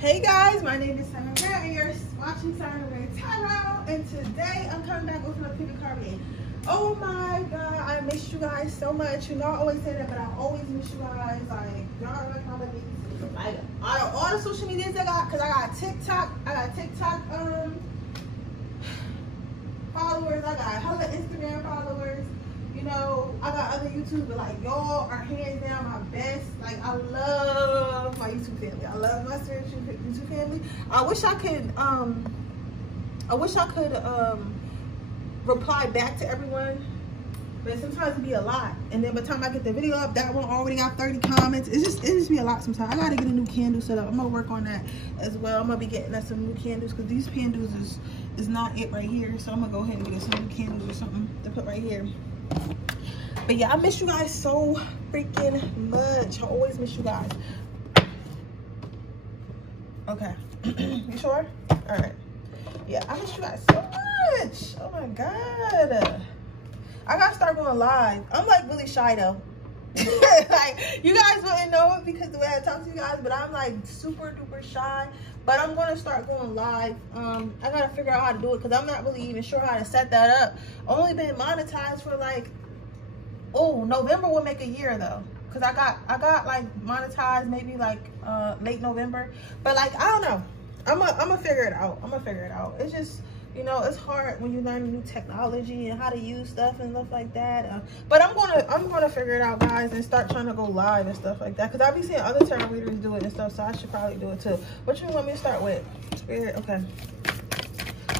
Hey guys, my name is Sarah and you're watching Sarah Tarot, and today I'm coming back with another pick a card reading. Oh my god, I miss you guys so much. You know I always say that, but I always miss you guys. Like, y'all are like my babies. Like, out of all the social medias I got, because I got TikTok followers, I got hella Instagram followers. You know, I got other YouTube, but like y'all are hands down my best. Like, I love my YouTube family. I love my spiritual YouTube family. I wish I could reply back to everyone, but sometimes it be a lot. And then by the time I get the video up, that one already got 30 comments. It just be a lot sometimes. I gotta get a new candle set up. I'm gonna work on that as well. I'm gonna be getting us some new candles because these candles is not it right here. So I'm gonna go ahead and get us some new candles or something to put right here. But yeah, I miss you guys so freaking much. I always miss you guys. Okay. You sure? All right. Yeah, I miss you guys so much. Oh my god. I gotta start going live. I'm like really shy though. Like, you guys wouldn't know it because the way I talk to you guys, but I'm like super duper shy. But I'm gonna start going live. I gotta figure out how to do it because I'm not really even sure how to set that up. Only been monetized for like, oh, November will make a year though, because I got like monetized maybe like late November. But like, I don't know. I'm gonna figure it out. It's just, you know, it's hard when you learn new technology and how to use stuff and stuff like that. But I'm gonna figure it out, guys, and start trying to go live and stuff like that. Cause I've been seeing other tarot readers do it and stuff, so I should probably do it too. What you want me to start with? Spirit, okay.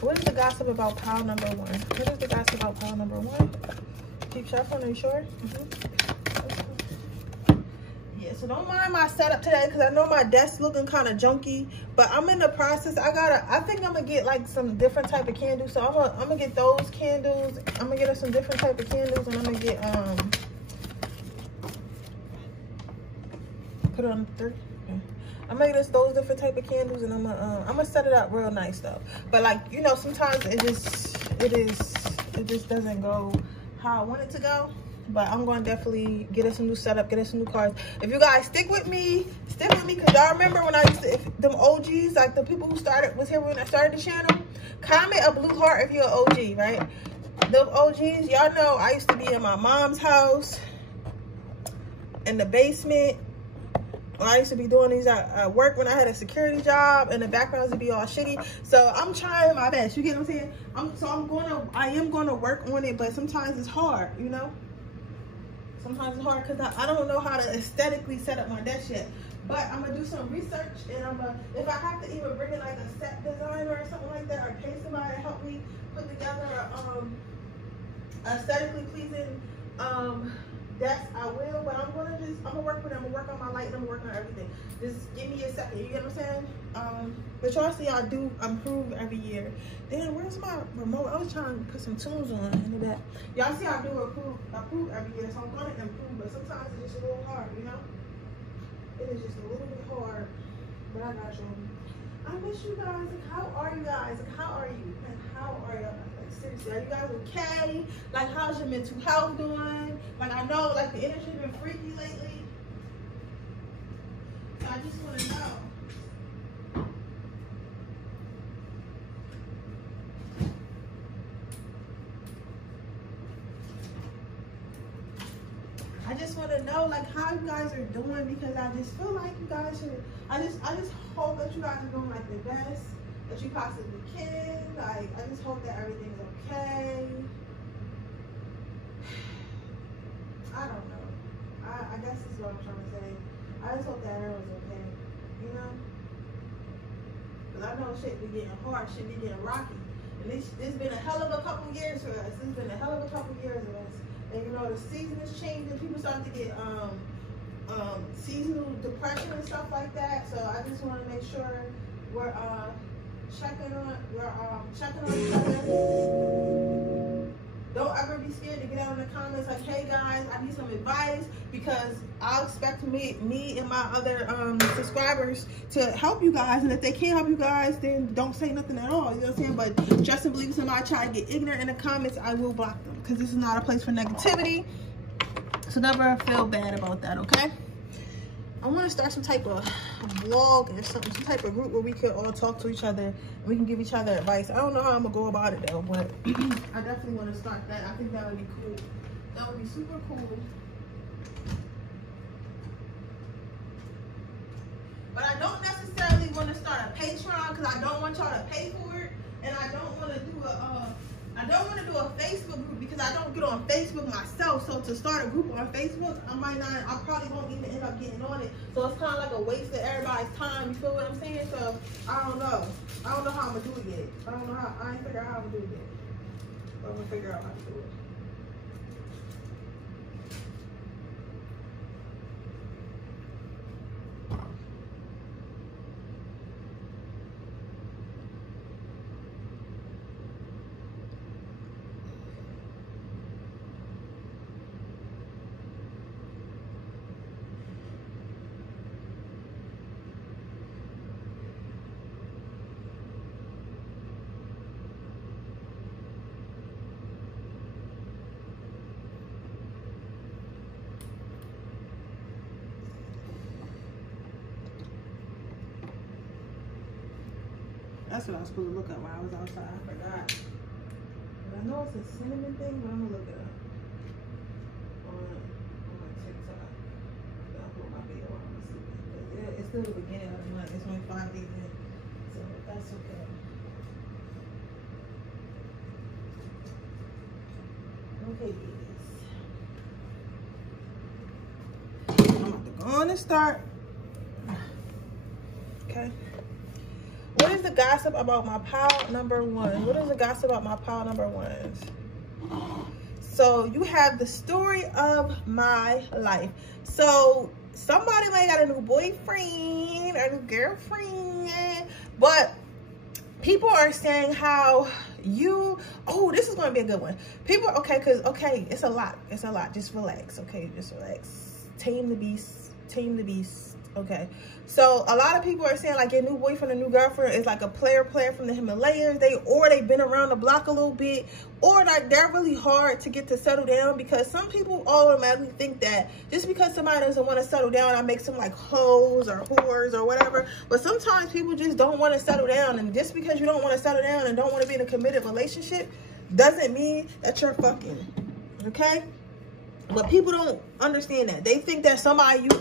What is the gossip about pile number 1? What is the gossip about pile number 1? Keep shuffling. Are you sure? Yeah, so don't mind my setup today because I know my desk looking kind of junky, but I'm in the process. I think I'm gonna get like some different type of candles. So I'm gonna get those candles. I'm gonna get us some different type of candles, and I'm gonna get put it on 3. Okay. I'm gonna get us those different type of candles, and I'm gonna set it up real nice though. But like, you know, sometimes it just doesn't go how I want it to go. But I'm going to definitely get us a new setup, get us some new cards. If you guys stick with me, because y'all remember when I used to, if them OGs, like the people who was here when I started the channel, comment a blue heart if you're an OG, right? Them OGs, y'all know I used to be in my mom's house, in the basement. I used to be doing these at work when I had a security job, and the backgrounds would be all shitty. So I'm trying my best. You get what I'm saying? I am gonna work on it, but sometimes it's hard, you know? Sometimes it's hard because I don't know how to aesthetically set up my desk yet. But I'm gonna do some research, and if I have to even bring in like a set designer or something like that, or pay somebody to help me put together aesthetically pleasing desk, I will. But I'm gonna work with them. I'm gonna work on my lighting. I'm gonna work on everything. Just give me a second. You get what I'm saying? But y'all see, I do improve every year. Then where's my remote? I was trying to put some tunes on in the back. Y'all see, I do improve every year, so I'm gonna improve. But sometimes it's just a little hard, you know. It is just a little bit hard. But I got you. I miss you guys. Like, how are you guys? Like, how are you? Like, how are you? Like, seriously, are you guys okay? Like, how's your mental health doing? Like, I know, like, the energy's been freaky lately. So I just want to know. I just want to know, like, how you guys are doing, because I just feel like you guys should. I just hope that you guys are doing like the best that you possibly can. Like, I just hope that everything's okay. I don't know. I guess this is what I'm trying to say. I just hope that everyone's okay. You know? Because I know shit be getting hard, shit be getting rocky. And it's been a hell of a couple years for us. It's been a hell of a couple years of us. And you know, the season is changing. People start to get seasonal depression and stuff like that. So I just want to make sure we're checking on each other. Don't ever be scared to get out in the comments like, hey guys, I need some advice, because I'll expect me and my other subscribers to help you guys. And if they can't help you guys, then don't say nothing at all. You know what I'm saying? But trust and believe, somebody try to get ignorant in the comments, I will block them, because this is not a place for negativity. So never feel bad about that, okay? I want to start some type of vlog or something, some type of group where we could all talk to each other and we can give each other advice. I don't know how I'm gonna go about it though, but I definitely want to start that. I think that would be cool. That would be super cool. But I don't necessarily want to start a Patreon because I don't want y'all to pay for it, and I don't want to do a Facebook group because I don't get on Facebook myself. So to start a group on Facebook, I probably won't even end up getting on it. So it's kind of like a waste of everybody's time. You feel what I'm saying? So I don't know. I don't know how I'm gonna do it yet. I ain't figure out how I'm gonna do it yet. But I'm gonna figure out how to do it. That's what I was supposed to look up while I was outside. I forgot. But I know it's a cinnamon thing, but I'm gonna look it up on my TikTok. I'll put my video on my sleep. It's still the beginning of the month. It's only 5 days in, so that's okay. Okay, guys. I'm about to go on and start. Okay. What is the gossip about my pile number one? What is the gossip about my pile number ones? So you have the story of my life. So somebody might got a new boyfriend or a new girlfriend, but people are saying how you, oh, this is going to be a good one. People, okay, it's a lot. It's a lot. Just relax, okay? Just relax. Tame the beast. Tame the beast. Okay, so a lot of people are saying like your new boyfriend or new girlfriend is like a player from the Himalayas. They've been around the block a little bit, or like they're really hard to get to settle down, because some people automatically think that just because somebody doesn't want to settle down, that makes them like hoes or whores or whatever. But sometimes people just don't want to settle down, and just because you don't want to settle down and don't want to be in a committed relationship doesn't mean that you're fucking, okay? But people don't understand that. They think that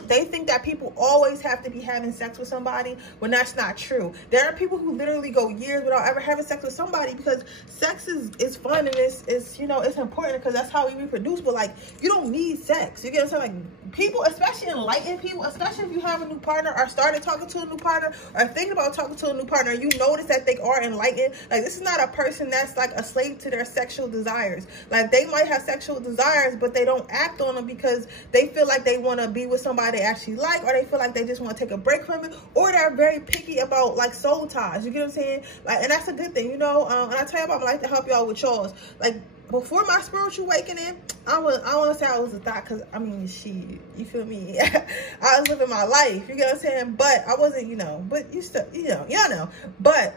they think that people always have to be having sex with somebody when that's not true. There are people who literally go years without ever having sex with somebody because sex is fun and it's you know, it's important because that's how we reproduce. But like, you don't need sex. You get what I'm saying? Like, people, especially enlightened people, especially if you have a new partner or started talking to a new partner or thinking about talking to a new partner, you notice that they are enlightened. Like, this is not a person that's like a slave to their sexual desires. Like, they might have sexual desires, but they don't act on them because they feel like they want to be with somebody they actually like, or they feel like they just want to take a break from it, or they're very picky about like soul ties. You get what I'm saying? Like, and that's a good thing, you know. And I tell you about, I like to help y'all with yours. Like, before my spiritual awakening, I want to say I was a thought, because I mean, shit, you feel me? I was living my life, you get what I'm saying? But I wasn't, you know, but you still, you know, y'all know, but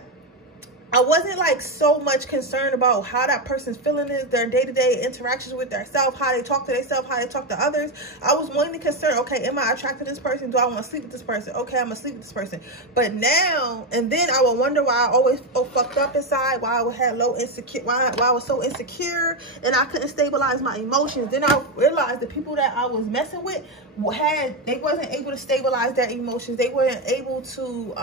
I wasn't like so much concerned about how that person's feeling is, their day-to-day interactions with their self, how they talk to themselves, how they talk to others. I was mainly concerned, okay, am I attracted to this person? Do I want to sleep with this person? Okay, I'm gonna sleep with this person. But now, and then I would wonder why I always felt fucked up inside, why I had low insecure, why I was so insecure and I couldn't stabilize my emotions. Then I realized the people that I was messing with they wasn't able to stabilize their emotions. They weren't able to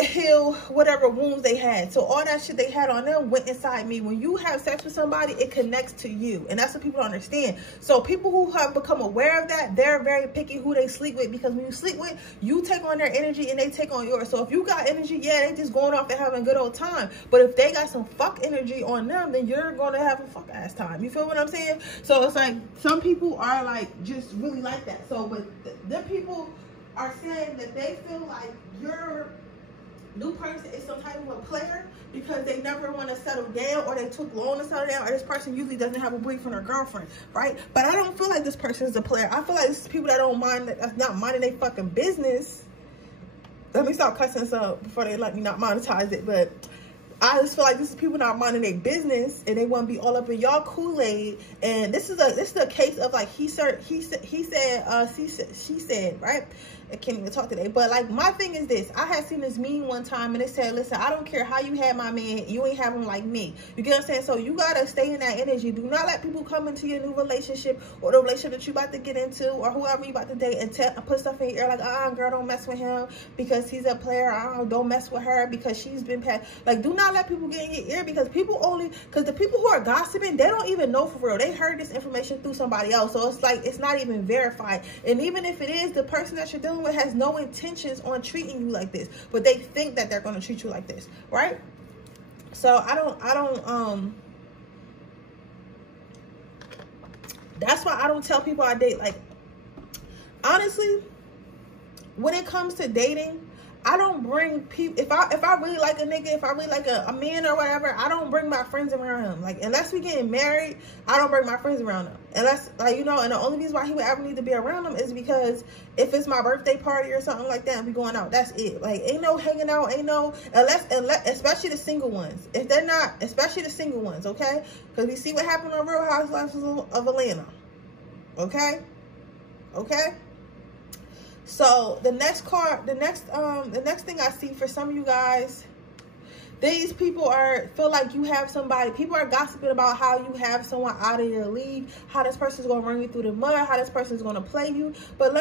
heal whatever wounds they had. So all that shit they had on them went inside me. When you have sex with somebody, it connects to you. And that's what people don't understand. So people who have become aware of that, they're very picky who they sleep with, because when you sleep with, you take on their energy and they take on yours. So if you got energy, yeah, they just going off and having a good old time. But if they got some fuck energy on them, then you're going to have a fuck ass time. You feel what I'm saying? So it's like, some people are like, just really like that. So, but them people are saying that they feel like you're new person is some type of a player because they never want to settle down, or they took long to settle down, or this person usually doesn't have a boyfriend or girlfriend, right? But I don't feel like this person is a player. I feel like this is people that don't mind, that's not minding their fucking business. Let me stop cussing so before they let me not monetize it. But I just feel like this is people not minding their business, and they want to be all up in y'all Kool-Aid. And this is a case of like she said, right? I can't even talk today. But like, my thing is this: I had seen this meme one time, and it said, "Listen, I don't care how you had my man, you ain't have him like me." You get what I'm saying? So you gotta stay in that energy. Do not let people come into your new relationship or the relationship that you about to get into or whoever you about to date and put stuff in your ear like, girl, don't mess with him because he's a player. Don't mess with her because she's been past. Like, do not let people get in your ear, because the people who are gossiping, they don't even know for real. They heard this information through somebody else, so it's like it's not even verified. And even if it is, the person that you're dealing with has no intentions on treating you like this, but they think that they're going to treat you like this, right? So I don't that's why I don't tell people I date. Like, honestly, when it comes to dating, I don't bring people, if I really like a nigga, if I really like a man or whatever, I don't bring my friends around him. Like, unless we getting married, I don't bring my friends around him. Unless, like, you know, and the only reason why he would ever need to be around him is because if it's my birthday party or something like that and we going out, that's it. Like, ain't no hanging out, ain't no, unless especially the single ones. If they're not, especially the single ones, okay? Because we see what happened on Real Housewives of Atlanta. Okay? Okay? So the next thing I see for some of you guys, these people feel like you have somebody. People are gossiping about how you have someone out of your league, how this person's gonna run you through the mud, how this person's gonna play you. But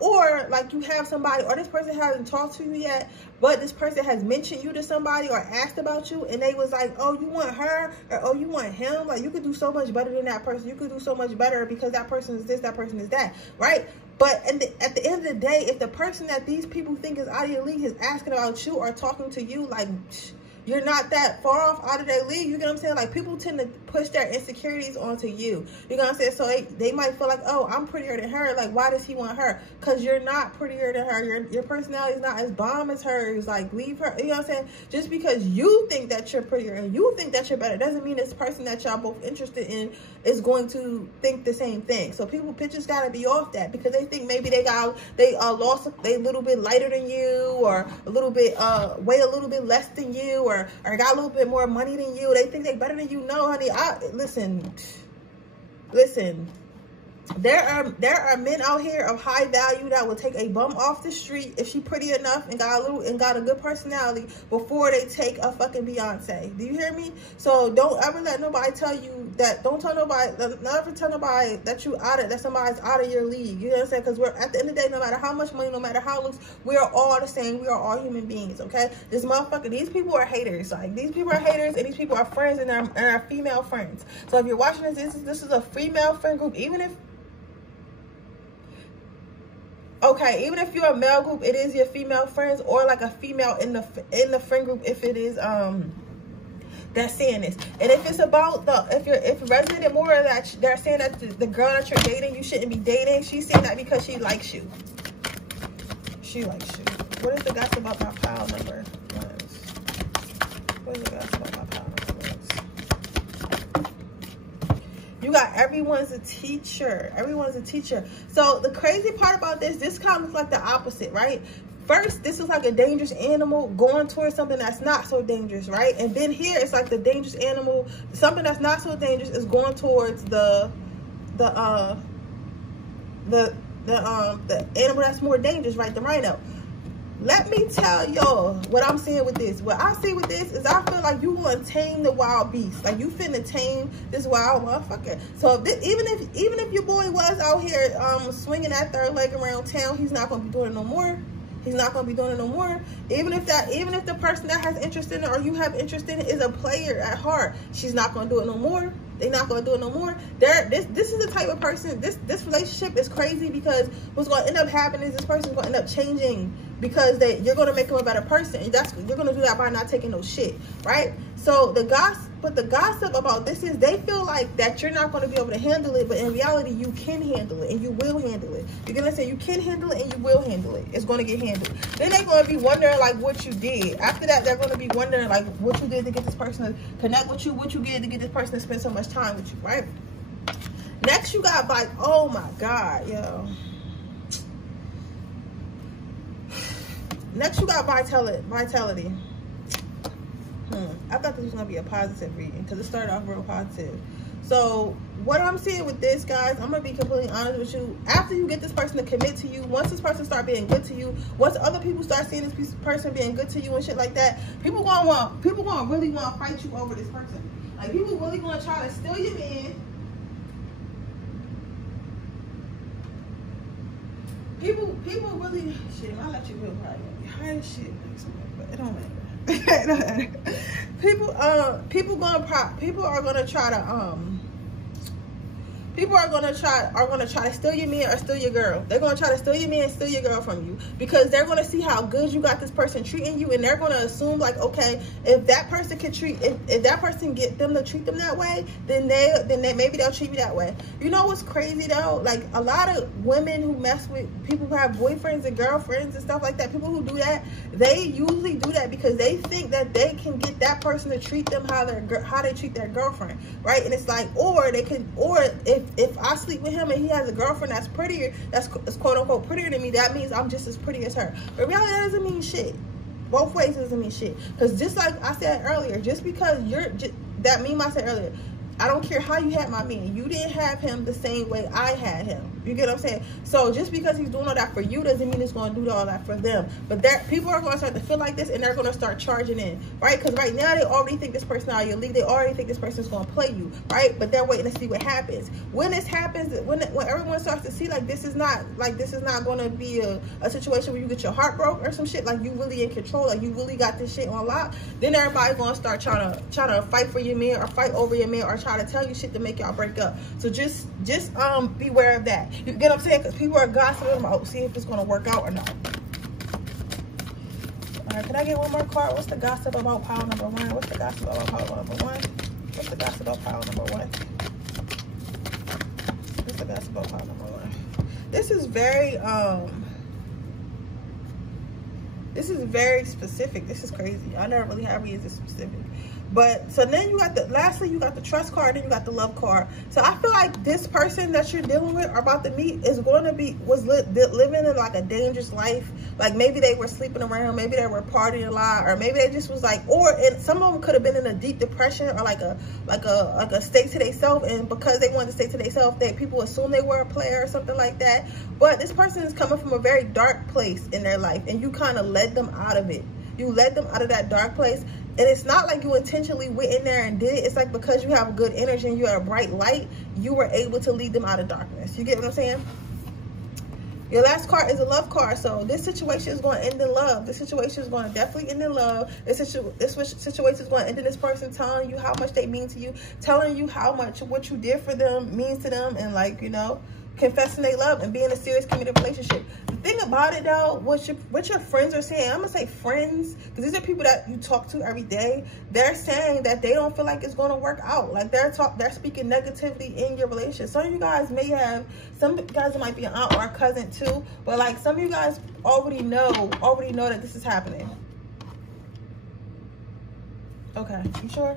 or like you have somebody, or this person hasn't talked to you yet, but this person has mentioned you to somebody or asked about you, and they was like, oh, you want her, or oh, you want him. Like, you could do so much better than that person. You could do so much better because that person is this, that person is that, right? But at the end of the day, if the person that these people think is out of your league is asking about you or talking to you, like, you're not that far off out of their league. You get what I'm saying? Like, people tend to push their insecurities onto you. You know what I'm saying? So they might feel like, oh, I'm prettier than her. Like, why does he want her? Because you're not prettier than her. Your personality is not as bomb as hers. Like, leave her. You know what I'm saying? Just because you think that you're prettier and you think that you're better doesn't mean this person that y'all both interested in is going to think the same thing. So people just gotta be off that, because they think maybe they lost a little bit lighter than you, or a little bit weigh a little bit less than you, or got a little bit more money than you. They think they better than you. No, honey. Listen. There are men out here of high value that will take a bum off the street if she pretty enough and got a good personality before they take a fucking Beyonce. Do you hear me? So don't ever let nobody tell you that. Don't tell nobody. Never tell nobody that that somebody's out of your league. You know what I'm saying? Because we're, at the end of the day, no matter how much money, no matter how it looks, we are all the same. We are all human beings. Okay? These people are haters. Like, these people are haters, and these people are friends, and are female friends. So if you're watching this is a female friend group. Even if you're a male group, it is your female friends, or like a female in the friend group if it is that's saying this. And if it's about if it resonated more that they're saying that the girl that you're dating you shouldn't be dating, she's saying that because she likes you. She likes you. What is the gossip about my file number? What is the gossip about my file number? You got everyone's a teacher. Everyone's a teacher. So the crazy part about this kind of looks like the opposite, right? First, this is like a dangerous animal going towards something that's not so dangerous, right? And then here, it's like the dangerous animal, something that's not so dangerous is going towards the animal that's more dangerous, right? The rhino. Let me tell y'all what I'm saying with this. What I see with this is I feel like you want to tame the wild beast. Like, you finna tame this wild motherfucker. So even if your boy was out here swinging that third leg around town, he's not gonna be doing it no more. He's not gonna be doing it no more. Even if the person that has interest in it or you have interest in it is a player at heart, she's not gonna do it no more. They're not gonna do it no more. This is the type of person. This relationship is crazy, because what's gonna end up happening is this person's gonna end up changing, because you're gonna make them a better person, and you're gonna do that by not taking no shit, right? So the gossip about this is they feel like that you're not gonna be able to handle it, but in reality you can handle it and you will handle it. You're gonna say you can handle it and you will handle it. It's gonna get handled. Then they're gonna be wondering like what you did. After that, they're gonna be wondering like what you did to get this person to connect with you, what you did to get this person to spend so much time with you, right? Next, you got like, oh my God, yo. Next, you got vitality. I thought this was going to be a positive reading because it started off real positive. So what I'm seeing with this, guys, I'm going to be completely honest with you. After you get this person to commit to you, once this person start being good to you, once other people start seeing this person being good to you and shit like that, people going to really want to fight you over this person. Like, people really going to try to steal your man. People really, shit, I let you feel probably high as shit, but it don't matter. It don't matter. People are gonna try to steal your man or steal your girl. They're gonna try to steal your man and steal your girl from you because they're gonna see how good you got this person treating you, and they're gonna assume like, okay, if that person can treat, if that person get them to treat them that way, then they maybe they'll treat me that way. You know what's crazy though? Like, a lot of women who mess with people who have boyfriends and girlfriends and stuff like that, people who do that, they usually do that because they think that they can get that person to treat them how they treat their girlfriend, right? And it's like, or if I sleep with him and he has a girlfriend that's prettier, that's quote unquote prettier than me, that means I'm just as pretty as her. But reality, that doesn't mean shit. Both ways doesn't mean shit. Because just like I said earlier, just because that meme I said earlier, I don't care how you had my man, you didn't have him the same way I had him. You get what I'm saying? So just because he's doing all that for you doesn't mean he's going to do all that for them. But people are going to start to feel like this, and they're going to start charging in, right? Because right now they already think this person out of your league. They already think this person's going to play you, right? But they're waiting to see what happens. When this happens, when everyone starts to see like this is not going to be a situation where you get your heart broke or some shit, like you really in control, like you really got this shit on lock, then everybody's going to start trying to fight for your man or fight over your man or try to tell you shit to make y'all break up. So just beware of that. You get what I'm saying? Because people are gossiping about, see if it's going to work out or not. All right, can I get one more card? What's the gossip about pile number one? What's the gossip about pile number one? What's the gossip about pile number one? What's the gossip about pile number one? This is very specific. This is crazy. I never really have reads this specific. But so then you got lastly you got the trust card, then you got the love card. So I feel like this person that you're dealing with or about to meet is going to be living in like a dangerous life. Like maybe they were sleeping around, maybe they were partying a lot, or maybe they just was like, and some of them could have been in a deep depression or like a state to themselves, and because they wanted to stay to themselves, that people assume they were a player or something like that. But this person is coming from a very dark place in their life, and you kind of led them out of it. You led them out of that dark place. And it's not like you intentionally went in there and did it. It's like because you have good energy and you have a bright light, you were able to lead them out of darkness. You get what I'm saying? Your last card is a love card. So this situation is going to end in love. This situation is going to definitely end in love. This situation is going to end in this person telling you how much they mean to you, telling you how much what you did for them means to them, and like, you know, confessing they love and being in a serious committed relationship. The thing about it though, what your friends are saying, I'm gonna say friends, because these are people that you talk to every day. They're saying that they don't feel like it's gonna work out. Like they're speaking negatively in your relationship. Some of you guys may have, some guys might be an aunt or a cousin too, but like some of you guys already know that this is happening. Okay, you sure?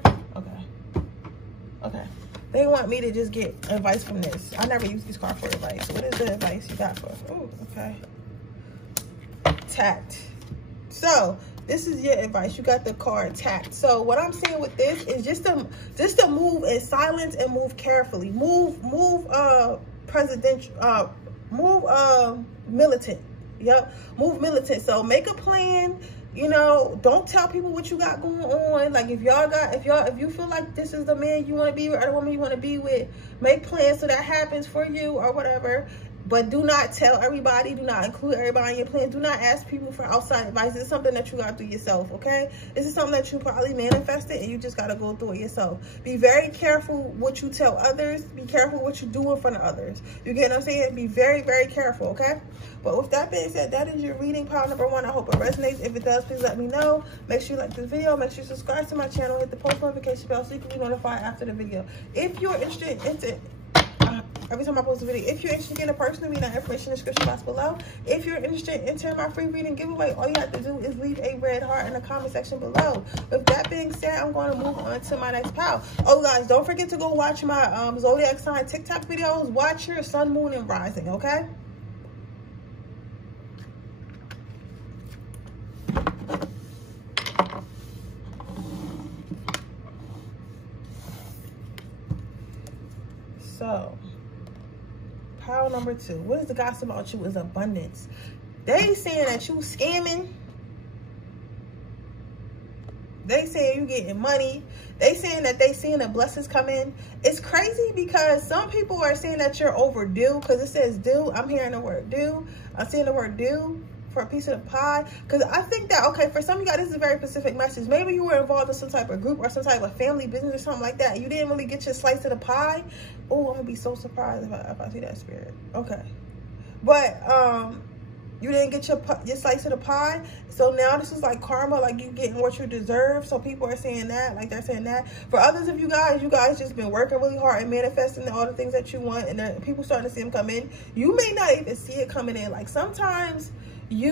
Okay. They want me to just get advice from this. I never use this card for advice. What is the advice you got for us? Oh, okay. Tact. So this is your advice. You got the card tact. So what I'm saying with this is just to move in silence and move carefully. Move militant. Yep. Move militant. So make a plan. You know, don't tell people what you got going on. Like if you feel like this is the man you want to be with or the woman you want to be with, make plans so that happens for you or whatever. But do not tell everybody. Do not include everybody in your plan. Do not ask people for outside advice. This is something that you got to do yourself, okay? This is something that you probably manifested, and you just got to go through it yourself. Be very careful what you tell others. Be careful what you do in front of others. You get what I'm saying? Be very, very careful, okay? But with that being said, that is your reading pile number one. I hope it resonates. If it does, please let me know. Make sure you like this video. Make sure you subscribe to my channel. Hit the post notification bell so you can be notified after the video. If you're interested in every time I post a video, if you're interested in getting a personal reading, that information in the description box below. If you're interested in entering my free reading giveaway, all you have to do is leave a red heart in the comment section below. With that being said, I'm going to move on to my next pile. Oh, guys, don't forget to go watch my zodiac sign TikTok videos. Watch your sun, moon, and rising, okay? So, pile number 2. What is the gossip about you is abundance. They saying that you scamming. They saying you getting money. They saying that they seeing the blessings come in. It's crazy because some people are saying that you're overdue because it says due. I'm hearing the word due. I'm seeing the word due for a piece of the pie. Because I think that, okay, for some of you guys, this is a very specific message. Maybe you were involved in some type of group or some type of family business or something like that. You didn't really get your slice of the pie. Oh, I'm going to be so surprised if I see that spirit. Okay. But, you didn't get your slice of the pie. So now this is like karma, like you getting what you deserve. So people are saying that, like they're saying that. For others of you guys just been working really hard and manifesting all the things that you want. And then people starting to see them come in. You may not even see it coming in. Like sometimes we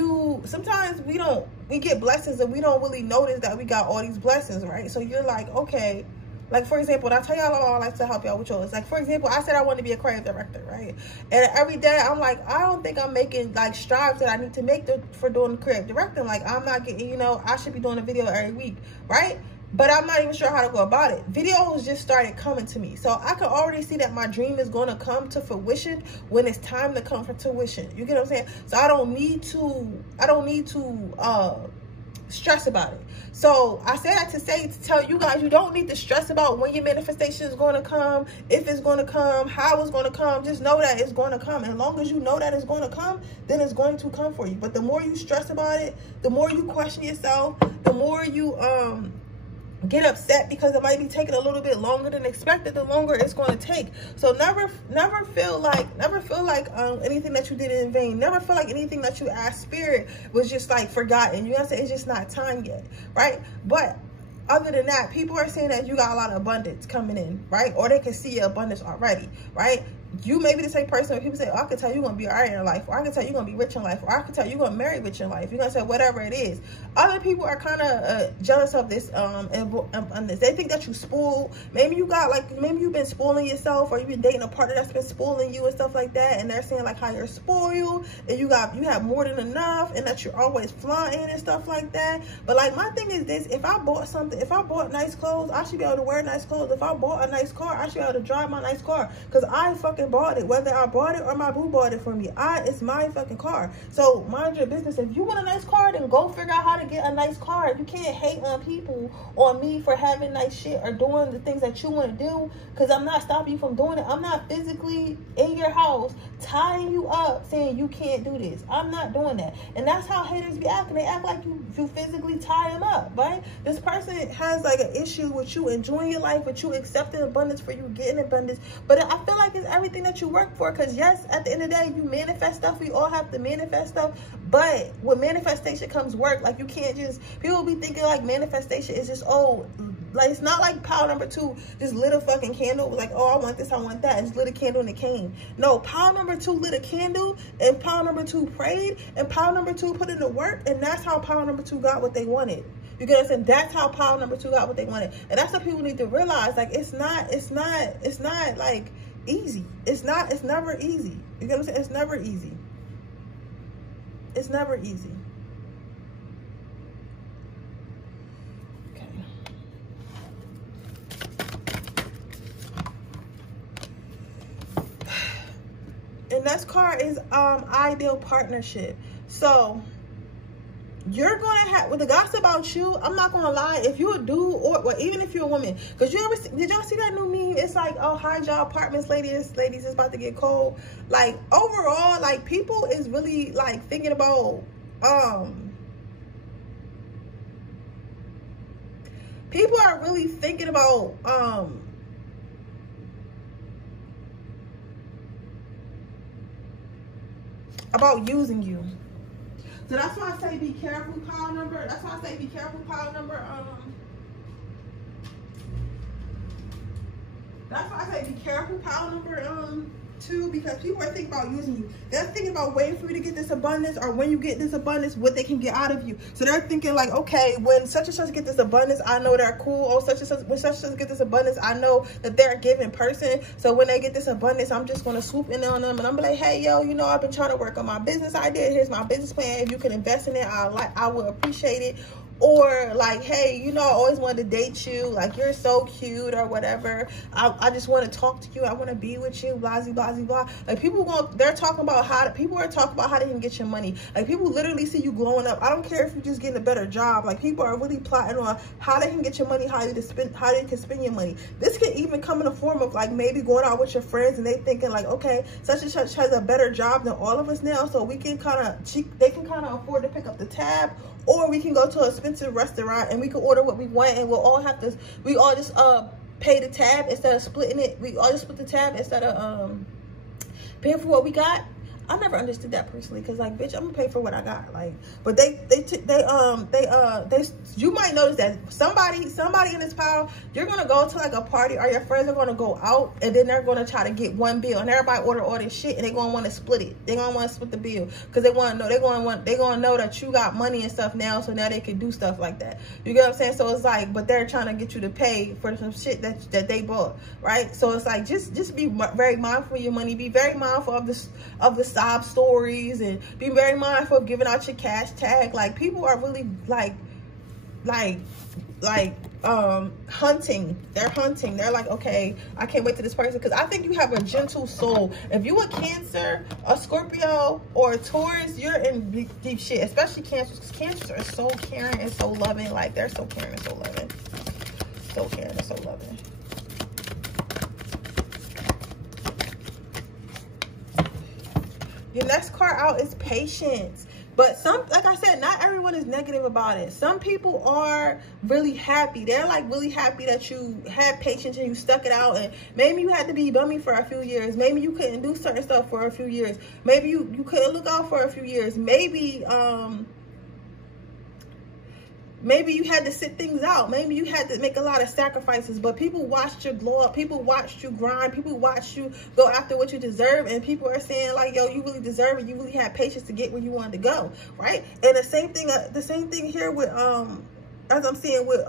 get blessings and we don't really notice that we got all these blessings, right? So you're like, okay. Like, for example, and I tell y'all I like to help y'all with yours. Like, for example, I said I want to be a creative director, right? And every day I'm like, I don't think I'm making, like, strides that I need to make for doing creative directing. Like, I'm not getting, you know, I should be doing a video every week, right? But I'm not even sure how to go about it. Videos just started coming to me. So I can already see that my dream is going to come to fruition when it's time to come for tuition. You get what I'm saying? So I don't need to stress about it. So I say that to tell you guys, you don't need to stress about when your manifestation is going to come, if it's going to come, how it's going to come. Just know that it's going to come. And as long as you know that it's going to come, then it's going to come for you. But the more you stress about it, the more you question yourself, the more you get upset because it might be taking a little bit longer than expected, the longer it's going to take. So never feel like anything that you did in vain. Never feel like anything that you asked spirit was just like forgotten. You gotta say it's just not time yet, right? But other than that, people are saying that you got a lot of abundance coming in, right? Or they can see your abundance already, right? You may be the same person when people say, oh, I can tell you're going to be all right in life, or I can tell you're going to be rich in life, or I can tell you're going to marry rich in life. You're going to say whatever it is. Other people are kind of jealous of this, and they think that you spoil. Maybe you've been spoiling yourself, or you've been dating a partner that's been spoiling you and stuff like that, and they're saying like how you're spoiled, and you have more than enough, and that you're always flying and stuff like that. But like my thing is this, if I bought nice clothes, I should be able to wear nice clothes. If I bought a nice car, I should be able to drive my nice car, because I fucking bought it. Whether I bought it or my boo bought it for me, it's my fucking car. So mind your business. If you want a nice car, then go figure out how to get a nice car. You can't hate on people, on me, for having nice shit or doing the things that you want to do, because I'm not stopping you from doing it. I'm not physically in your house tying you up saying you can't do this. I'm not doing that. And that's how haters be acting. They act like you physically tie them up, right? This person has like an issue with you enjoying your life, with you accepting abundance, for you getting abundance. But I feel like it's everything that you work for, because yes, at the end of the day, you manifest stuff. We all have to manifest stuff, but with manifestation comes work. Like, you can't just, people be thinking like manifestation is just, oh, like it's not like pile number 2 just lit a fucking candle, like, oh, I want this, I want that, and just lit a candle and it came. No, pile number 2 lit a candle, and pile number 2 prayed, and pile number 2 put in the work, and that's how pile number 2 got what they wanted. You get what I'm saying? That's how pile number 2 got what they wanted. And that's what people need to realize. Like, it's not like easy. It's never easy. You get what I'm saying? It's never easy. It's never easy. Okay. And next card is ideal partnership. So you're gonna have, with the gossip about you, I'm not gonna lie, if you're a dude or even if you're a woman, because did y'all see that new meme? It's like, oh, hide y'all apartments, ladies, it's about to get cold. Like, overall, like, people is really like thinking about people are really thinking about using you. So that's why I say be careful, pile number. That's why I say be careful, pile number. That's why I say be careful, pile number 2, because people are thinking about using you. They're thinking about waiting for you to get this abundance, or when you get this abundance, what they can get out of you. So they're thinking like, okay, when such and such get this abundance, I know they're cool. Or when such and such get this abundance, I know that they're a giving person. So when they get this abundance, I'm just gonna swoop in on them, and I'm like, hey, yo, you know, I've been trying to work on my business idea. Here's my business plan. If you can invest in it, I would appreciate it. or like, hey, you know, I always wanted to date you, like, you're so cute or whatever, I just want to talk to you, I want to be with you, blah blah blah blah. Like, they're talking about people are talking about how they can get your money. Like, people literally see you growing up. I don't care if you're just getting a better job. Like, people are really plotting on how they can get your money, how they can spend your money. This can even come in the form of, like, maybe going out with your friends and they thinking like, okay, such and such has a better job than all of us now, so they can kind of afford to pick up the tab, or we can go to an expensive restaurant and we can order what we want, and we all just pay the tab instead of splitting it. We all just split the tab instead of paying for what we got. I never understood that personally, because, like, bitch, I'm gonna pay for what I got. Like, but you might notice that somebody in this pile, you're gonna go to like a party, or your friends are gonna go out, and then they're gonna try to get one bill, and everybody order all this shit, and they're gonna want to split it. They're gonna want to split the bill because they want to know, they're gonna know that you got money and stuff now, so now they can do stuff like that. You get what I'm saying? So it's like, but they're trying to get you to pay for some shit that they bought, right? So it's like, just be very mindful of your money. Be very mindful of the sob stories, and be very mindful of giving out your cash tag. Like, people are really hunting. They're hunting. They're like, okay, I can't wait to this person, because I think you have a gentle soul. If you a Cancer, a Scorpio, or a Taurus, you're in deep shit, especially Cancers, because Cancers are so caring and so loving. Like, they're so caring and so loving. So caring and so loving. Your next card out is Patience. But like I said, not everyone is negative about it. Some people are really happy. They're like really happy that you had patience and you stuck it out. And maybe you had to be bummy for a few years. Maybe you couldn't do certain stuff for a few years. Maybe you couldn't look out for a few years. Maybe you had to sit things out. Maybe you had to make a lot of sacrifices, but people watched you glow up. People watched you grind. People watched you go after what you deserve. And people are saying like, yo, you really deserve it. You really had patience to get where you wanted to go, right? And the same thing here with, as I'm seeing with,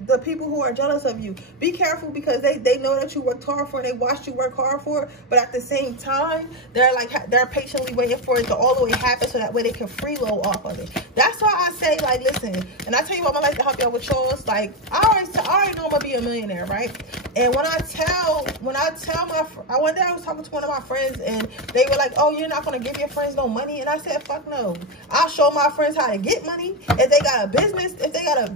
the people who are jealous of you. Be careful, because they know that you worked hard for it, and they watched you work hard for it, but at the same time, they're patiently waiting for it to all the way happen, so that way they can freeload off of it. That's why I say, like, listen, and I tell you what, I like to help y'all with yours. Like, I already know I'm gonna be a millionaire, right? And when I tell one day I was talking to one of my friends, and they were like, oh, you're not gonna give your friends no money? And I said, fuck no. I'll show my friends how to get money. If they got a business, if they got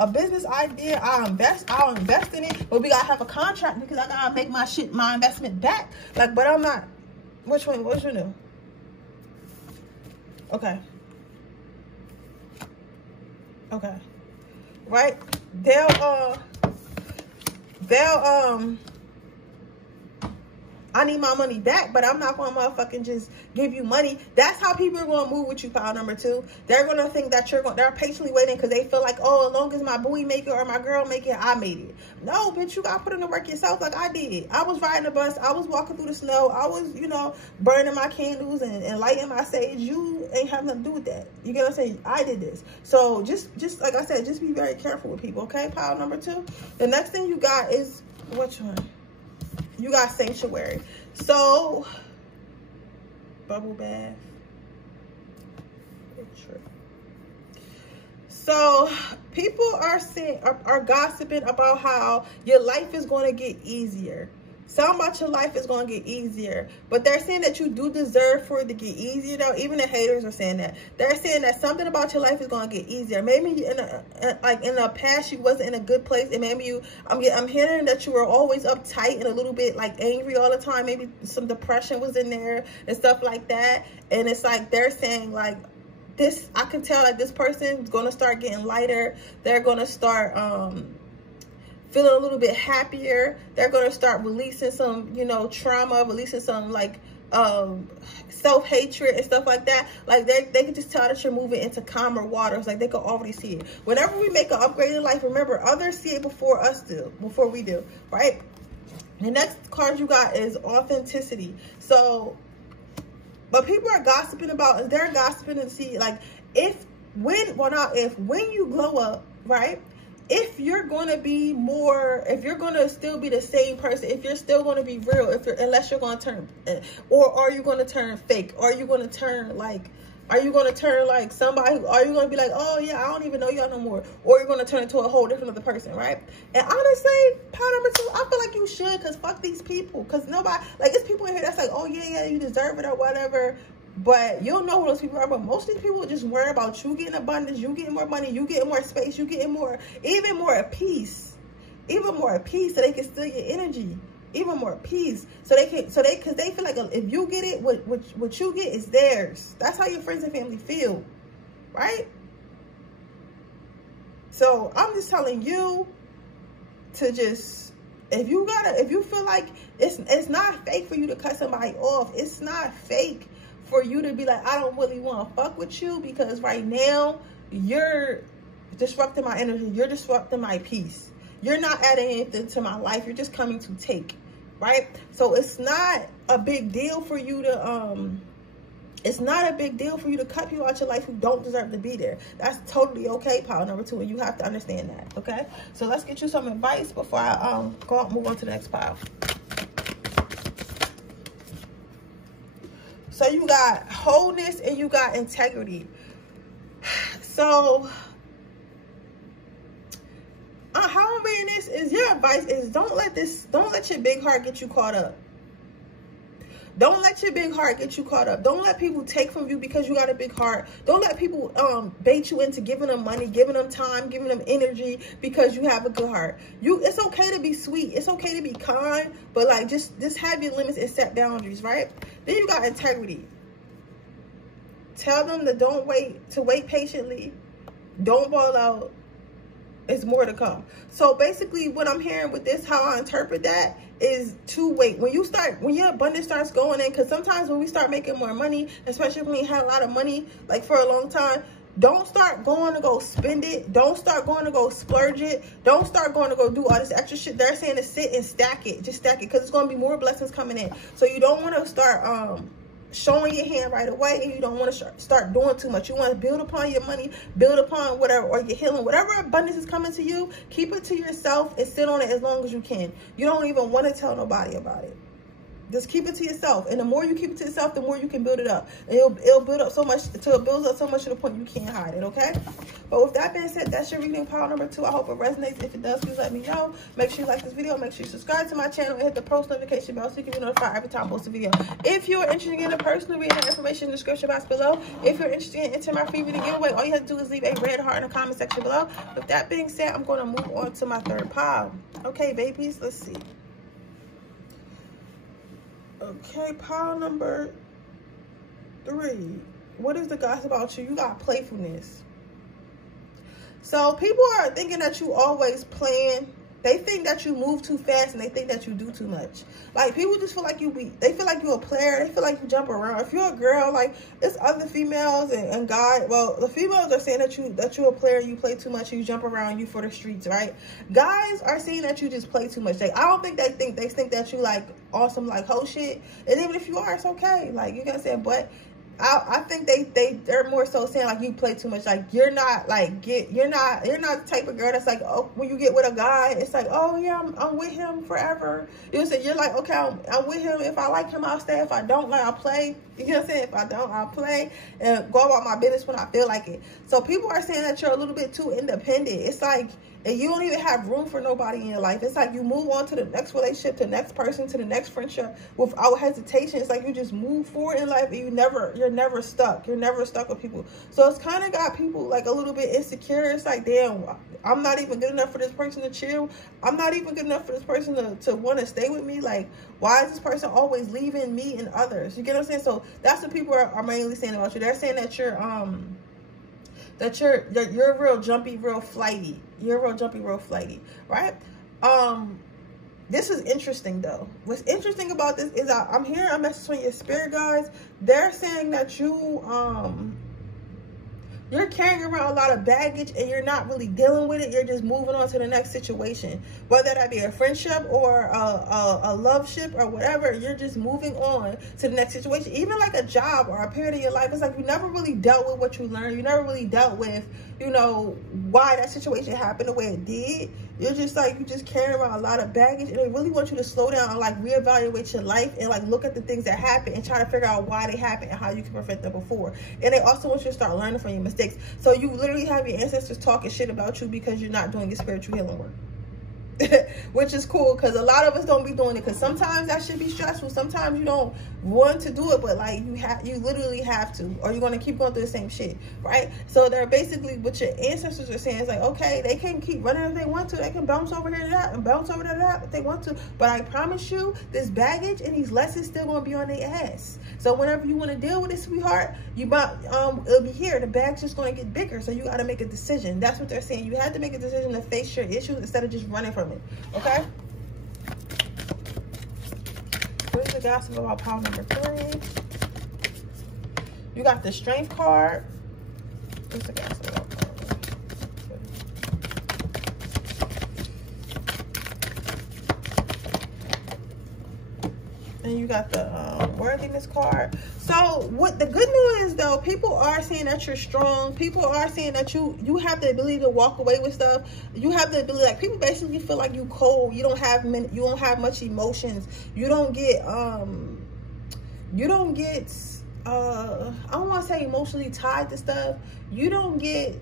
a business idea, I'll invest in it. But we gotta have a contract, because I gotta make my investment back. Like, but I'm not. Which one do? Okay. Right? I need my money back, but I'm not gonna motherfucking just give you money. That's how people are gonna move with you, pile number two. They're gonna think that they're patiently waiting, because they feel like, oh, as long as my boy make it or my girl make it, I made it. No, bitch, you gotta put in the work yourself, like I did. I was riding the bus, I was walking through the snow, I was, you know, burning my candles and lighting my sage. You ain't have nothing to do with that. You get what I'm saying? I did this. So just like I said, just be very careful with people, okay? Pile number two. The next thing you got is, which one? You got Sanctuary. So, bubble bath. So, people are gossiping about how your life is going to get easier. Something about your life is going to get easier. But they're saying that you do deserve for it to get easier, though. Even the haters are saying that. They're saying that something about your life is going to get easier. Maybe in the past you wasn't in a good place, and maybe I'm hearing that you were always uptight and a little bit like angry all the time. Maybe some depression was in there and stuff like that. And it's like they're saying like, this, I can tell like this person is going to start getting lighter. They're going to start feeling a little bit happier. They're going to start releasing some, you know, trauma, releasing some like self-hatred and stuff like that. Like they can just tell that you're moving into calmer waters. Like they can already see it. Whenever we make an upgraded life, remember, others see it before we do, right? The next card you got is Authenticity. So, but people are gossiping about, they're gossiping and see like when you glow up, right? If you're going to be more, if you're going to still be the same person, if you're still going to be real, unless you're going to turn, or are you going to turn fake? Or are you going to turn like Are you going to turn like somebody? Are you going to be like, oh yeah, I don't even know y'all no more? Or you're going to turn into a whole different other person, right? And honestly, part number 2, I feel like you should, because fuck these people. Because nobody, like, it's people in here that's like, oh yeah, you deserve it or whatever. But you'll know who those people are. But most of these people just worry about you getting abundance, you getting more money, you getting more space, you getting more, even more peace. Even more peace, so they can steal your energy. Even more peace, because they feel like if you get it, what you get is theirs. That's how your friends and family feel, right? So I'm just telling you to just, if you feel like it's not fake for you to cut somebody off. It's not fake for you to be like, I don't really want to fuck with you, because right now you're disrupting my energy. You're disrupting my peace. You're not adding anything to my life. You're just coming to take. Right? So it's not a big deal for you to cut people out your life who don't deserve to be there. That's totally okay, pile number 2, and you have to understand that. Okay, so let's get you some advice before I move on to the next pile. So you got wholeness and you got integrity. So how I'm reading this is, your advice is don't let your big heart get you caught up. Don't let your big heart get you caught up. Don't let people take from you because you got a big heart. Don't let people bait you into giving them money, giving them time, giving them energy because you have a good heart. It's okay to be sweet. It's okay to be kind, but like just have your limits and set boundaries, right? Then you got integrity. Tell them to wait patiently. Don't ball out. It's more to come. So basically what I'm hearing with this, how I interpret that, is to wait. When your abundance starts going in, because sometimes when we start making more money, especially when we had a lot of money like for a long time, don't start going to go spend it. Don't start going to go splurge it. Don't start going to go do all this extra shit. They're saying to sit and stack it. Just stack it, because it's going to be more blessings coming in. So you don't want to start showing your hand right away, and you don't want to start doing too much. You want to build upon your money, build upon whatever, or your healing, whatever abundance is coming to you. Keep it to yourself and sit on it as long as you can. You don't even want to tell nobody about it. Just keep it to yourself, and the more you keep it to yourself, the more you can build it up, and it'll build up so much till it builds up so much to the point you can't hide it. Okay, but with that being said, that's your reading, pile number 2. I hope it resonates. If it does, please let me know. Make sure you like this video, make sure you subscribe to my channel, and hit the post notification bell so you can be notified every time I post a video. If you're interested in a personal reading, the information in the description box below. If you're interested in entering my free reading giveaway, all you have to do is leave a red heart in the comment section below. With that being said, I'm going to move on to my 3rd pile. Okay, babies, let's see. Okay, pile number 3. What is the gossip about you? You got playfulness. So people are thinking that you always playing. They think that you move too fast, and they think that you do too much. Like, people just feel like they feel like you're a player. They feel like you jump around. If you're a girl, like, it's other females and guys. Well, the females are saying that you're a player, you play too much, you jump around, you for the streets, right? Guys are saying that you just play too much. I don't think they think that you like awesome, like whole shit. And even if you are, it's okay. Like, you know what I'm saying? But I think they're more so saying like you play too much. Like, you're not the type of girl that's like, oh, when you get with a guy, it's like, oh yeah, I'm with him forever. You know what I'm saying? You're like, okay, I'm with him. If I like him, I'll stay. If I don't, like, I'll play. You know what I'm saying? If I don't, I'll play and go about my business when I feel like it. So people are saying that you're a little bit too independent. It's like, and you don't even have room for nobody in your life. It's like you move on to the next relationship, to the next person, to the next friendship without hesitation. It's like you just move forward in life, and you're never stuck. You're never stuck with people. So it's kind of got people like a little bit insecure. It's like, damn, I'm not even good enough for this person to chill. I'm not even good enough for this person to want to stay with me. Like, why is this person always leaving me and others? You get what I'm saying? So that's what people are mainly saying about you. They're saying that you're real jumpy, real flighty. You're real jumpy, real flighty, right? This is interesting though. What's interesting about this is I'm hearing a message from your spirit guides. They're saying that you're carrying around a lot of baggage and you're not really dealing with it. You're just moving on to the next situation, whether that be a friendship or a love ship or whatever. You're just moving on to the next situation. Even like a job or a period of your life, it's like you never really dealt with what you learned. You never really dealt with you know, why that situation happened the way it did. You're just like, you just carrying around a lot of baggage, and they really want you to slow down and like reevaluate your life and like look at the things that happened and try to figure out why they happened and how you can prevent them before. And they also want you to start learning from your mistakes. So you literally have your ancestors talking shit about you because you're not doing your spiritual healing work. Which is cool, because a lot of us don't be doing it, because sometimes that should be stressful. Sometimes you don't want to do it, but like you literally have to, or you're going to keep going through the same shit, right? So they're basically, what your ancestors are saying is like, okay, they can keep running if they want to, they can bounce over here to that and bounce over there to that if they want to, but I promise you, this baggage and these lessons still going to be on their ass. So whenever you want to deal with it, sweetheart, you might it'll be here. The bag's just going to get bigger, so you got to make a decision. That's what they're saying. You have to make a decision to face your issues instead of just running from it. Okay, what is the gossip about pile number 3? You got the strength card. What's the gossip about pile number 3? And you got the worthiness card. So what the good news is, though, people are saying that you're strong. People are saying that you have the ability to walk away with stuff. You have the ability, like, people basically feel like you cold. You don't have much emotions. You don't get I don't want to say emotionally tied to stuff. You don't get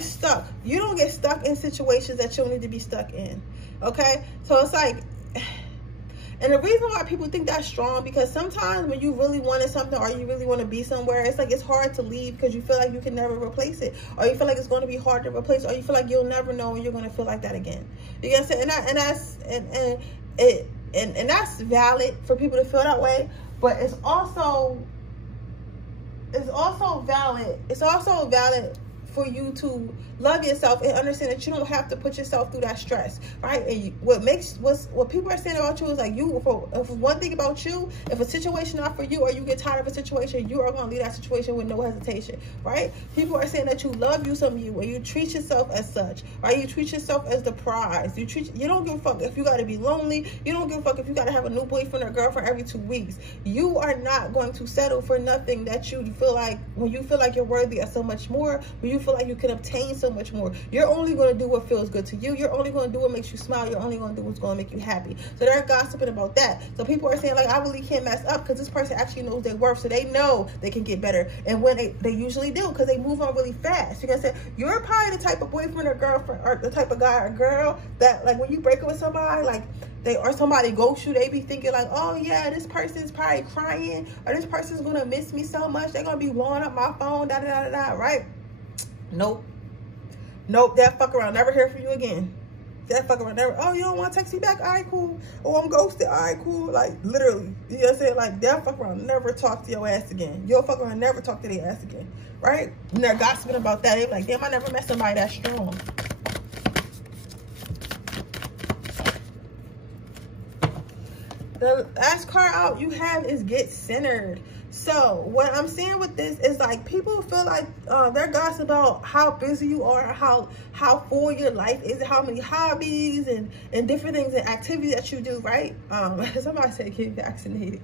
stuck. You don't get stuck in situations that you don't need to be stuck in. Okay? So it's like, and the reason why people think that's strong, because sometimes when you really wanted something or you really want to be somewhere, it's like it's hard to leave because you feel like you can never replace it, or you feel like it's going to be hard to replace, or you feel like you'll never know when you're going to feel like that again. You get what I'm saying? And that's valid for people to feel that way, but it's also valid. It's also valid for you to love yourself and understand that you don't have to put yourself through that stress, right? And what people are saying about you is like, if one thing about you, if a situation not for you, or you get tired of a situation, you are going to leave that situation with no hesitation, right? People are saying that you love you and you treat yourself as such, right? You treat yourself as the prize. You don't give a fuck if you got to be lonely. You don't give a fuck if you got to have a new boyfriend or girlfriend every 2 weeks. You are not going to settle for nothing that you feel like, when you feel like you're worthy of so much more, when you feel like you can obtain so much more. You're only going to do what feels good to you. You're only going to do what makes you smile. You're only going to do what's going to make you happy. So they're gossiping about that. So people are saying like, I really can't mess up because this person actually knows their worth, so they know they can get better. And when they usually do, because they move on really fast. You're going to say, you're probably the type of boyfriend or girlfriend, or the type of guy or girl that, like, when you break up with somebody, like, somebody ghosts you, they be thinking like, oh yeah, this person's probably crying, or this person's going to miss me so much, they're going to be blowing up my phone, right? Nope, that fuck around, never hear from you again. That fuck around, never, oh, you don't want to text me back? All right, cool. Oh, I'm ghosted. All right, cool. Like, literally, you know what I'm saying? Like, that fuck around, never talk to your ass again. You'll fuck around, never talk to their ass again, right? And they're gossiping about that. They're like, damn, I never met somebody that strong. The last card out you have is get centered. So what I'm saying with this is like, people feel like they're gossiping about how busy you are, how full your life is, how many hobbies and different things and activities that you do, right? Somebody said get vaccinated.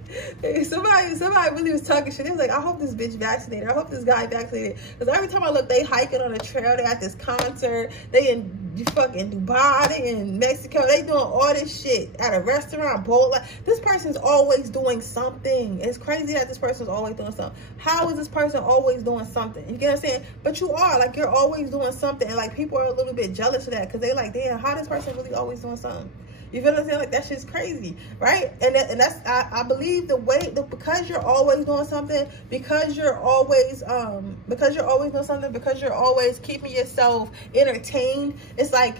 Somebody really was talking shit. They was like, I hope this bitch vaccinated. I hope this guy vaccinated. Because every time I look, they hiking on a trail. They at this concert. They in fucking Dubai. They in Mexico. They doing all this shit at a restaurant, bowl. Like, this person's always doing something. It's crazy that this person's always doing something. How is this person always doing something? You get what I'm saying? But you are, like, you're always doing something, and like, people are a little bit jealous of that because they like, damn, how this person really always doing something? You feel what I'm saying? Like, that shit's crazy, right? And that's I believe because you're always doing something, because you're always doing something, because you're always keeping yourself entertained. It's like,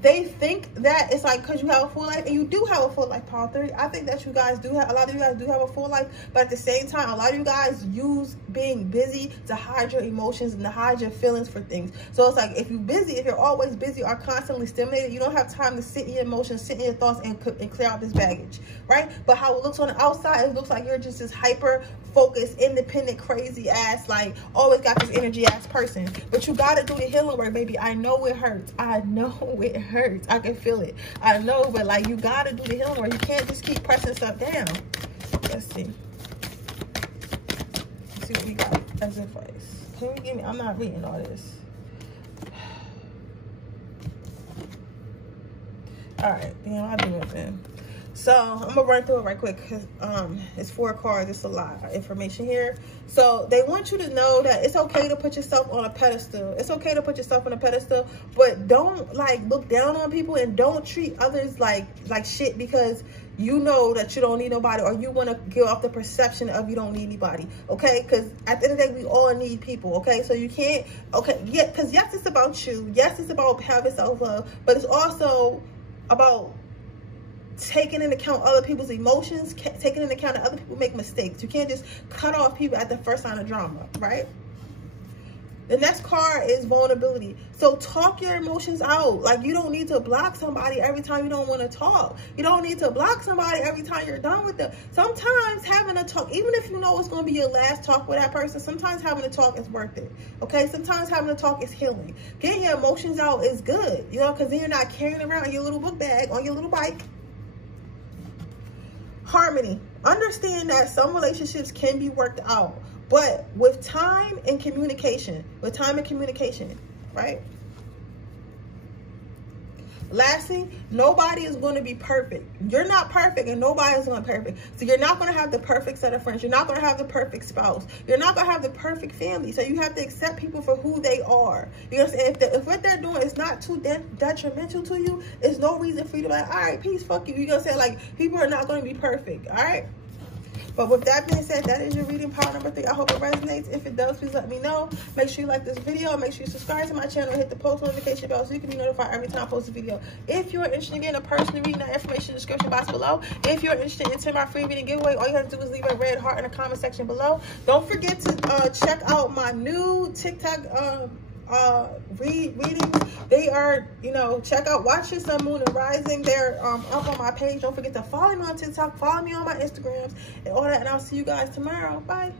they think that it's like because you have a full life, and you do have a full life, power 3. I think that you guys do have, a lot of you guys do have a full life, but at the same time, a lot of you guys use being busy to hide your emotions and to hide your feelings for things. So it's like if you're busy, if you're always busy or constantly stimulated, you don't have time to sit in your emotions, sit in your thoughts, and clear out this baggage, right? But how it looks on the outside, it looks like you're just this hyper focused, independent, crazy ass, like always got this energy ass person. But you gotta do the healing work, baby. I know it hurts. I know it hurts. I can feel it. I know, but like you gotta do the healing work. You can't just keep pressing stuff down. Let's see. Let's see what we got as advice. Can you give me? I'm not reading all this. All right, yeah, I'll do it then. So I'm gonna run through it right quick because it's 4 cards. It's a lot of information here. So they want you to know that it's okay to put yourself on a pedestal. It's okay to put yourself on a pedestal, but don't like look down on people, and don't treat others like shit because you know that you don't need nobody, or you want to give off the perception of you don't need anybody. Okay, because at the end of the day, we all need people. Okay, so you can't. Okay, yeah, because yes, it's about you. Yes, it's about having self-love, but it's also about taking into account other people's emotions, taking into account that other people make mistakes. You can't just cut off people at the first sign of drama, right? The next card is vulnerability. So talk your emotions out. Like you don't need to block somebody every time you don't want to talk. You don't need to block somebody every time you're done with them. Sometimes having a talk, even if you know it's going to be your last talk with that person, sometimes having a talk is worth it. Okay, sometimes having a talk is healing. Getting your emotions out is good, you know, because then you're not carrying around your little book bag on your little bike. Harmony. Understand that some relationships can be worked out, but with time and communication, right? Lastly, nobody is going to be perfect. You're not perfect, and nobody is going to be perfect. So you're not going to have the perfect set of friends. You're not going to have the perfect spouse. You're not going to have the perfect family. So you have to accept people for who they are. You know what I'm saying? If what they're doing is not too detrimental to you, there's no reason for you to be like, all right, peace, fuck you. You know what I'm saying? Like, people are not going to be perfect, all right? But with that being said, that is your reading power number 3. I hope it resonates. If it does, please let me know. Make sure you like this video. Make sure you subscribe to my channel and hit the post notification bell so you can be notified every time I post a video. If you're interested in getting a personal reading, that information in the description box below. If you're interested in my free reading giveaway, all you have to do is leave a red heart in the comment section below. Don't forget to check out my new TikTok readings. They are, you know, check out Watch Your Sun, Moon, and Rising. They're up on my page. Don't forget to follow me on TikTok, follow me on my Instagrams, and all that. And I'll see you guys tomorrow. Bye.